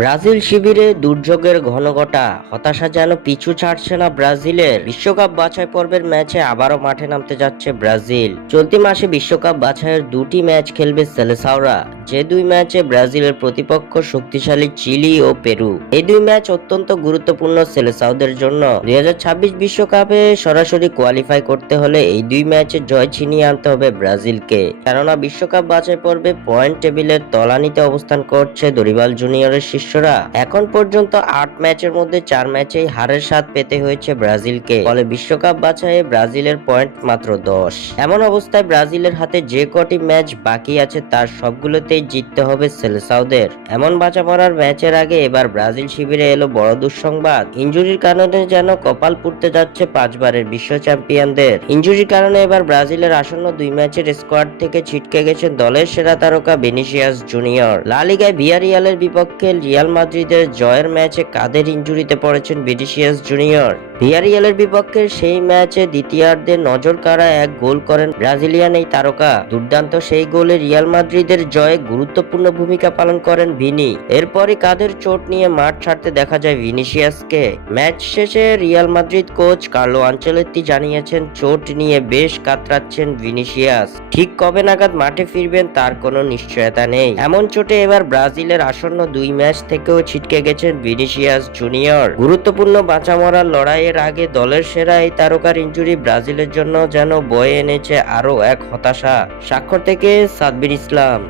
Brazil শিবিরে দুর্যোগের ঘনঘটা, হতাশা যেন পিছু ছাড়ছে না ব্রাজিলের। বিশ্বকাপ বাছাই পর্বের ম্যাচে আবারও মাঠে নামতে যাচ্ছে ব্রাজিল। চলতি মাসে বিশ্বকাপ বাছাইয়ের দুটি ম্যাচ খেলবে সেলেসাওরা, যে দুই ম্যাচে ব্রাজিলের প্রতিপক্ষ শক্তিশালী চিলি ও পেরু। এই দুই ম্যাচ অত্যন্ত গুরুত্বপূর্ণ সেলেসাওদের জন্য। 2026 বিশ্বকাপে সরাসরি কোয়ালিফাই করতে হলে এই দুই ম্যাচে জয় ছিনিয়ে আনতে হবে ব্রাজিলকে, কেননা বিশ্বকাপ বাছাই পর্বে পয়েন্ট টেবিলের তলানিতে অবস্থান করছে দরিবাল জুনিয়রের শিষ্যরা। এখন পর্যন্ত 8 ম্যাচের মধ্যে 4 ম্যাচেই হারের স্বাদ পেতে হয়েছে ব্রাজিলকে, ফলে বিশ্বকাপ বাছাইয়ে ব্রাজিলের পয়েন্ট মাত্র 10। এমন অবস্থায় ব্রাজিলের হাতে যে কটি ম্যাচ বাকি আছে তার সবগুলোতেই জিততে হবে সেলেসাওদের। এমন বাঁচা মরার ম্যাচের আগে এবার ব্রাজিল শিবিরে এলো বড় দুঃসংবাদ। ইনজুরির কারণে যেন কপাল পুড়তে যাচ্ছে 5 বারের বিশ্ব চ্যাম্পিয়নদের। ইনজুরির কারণে এবার ব্রাজিলের আসন্ন 2 ম্যাচের স্কোয়াড থেকে ছিটকে গেছেন দলের সেরা তারকা ভিনিসিয়াস জুনিয়র। লা লিগায় ভিয়ারিয়ালের বিপক্ষে রিয়াল মাদ্রিদের জয়ের ম্যাচে কাঁধের ইনজুরিতে পড়েছেন ভিনিসিয়াস জুনিয়র। ভিয়ারিয়ালের বিপক্ষে সেই ম্যাচে দ্বিতীয়ার্ধে নজর কাড়া এক গোল করেন ব্রাজিলিয়ান এই তারকা। দুর্দান্ত সেই গোলে রিয়াল মাদ্রিদের জয়ে গুরুত্বপূর্ণ ভূমিকা পালন করেন ভিনি। এরপরই কাঁধের চোট নিয়ে মাঠ ছাড়তে দেখা যায় ভিনিসিয়াসকে। ম্যাচ শেষে Real Madrid coach Carlo Ancelotti জানিয়েছেন চোট নিয়ে বেশ কাতরাচ্ছেন ভিনিসিয়াস। ঠিক কবে নাগাদ মাঠে ফিরবেন তার কোনো নিশ্চয়তা নেই। এমন চোটে এবার ব্রাজিলের আসন্ন 2 ম্যাচ থেকেও ছিটকে গেছেন ভিনিসিয়াস জুনিয়র। গুরুত্বপূর্ণ বাঁচা মরার লড়াইয়ের আগে দলের সেরা এই তারকার ইনজুরি ব্রাজিলের জন্য যেন বয়ে এনেছে আরো এক হতাশা। স্বাক্ষর থেকে সাব্বির ইসলাম।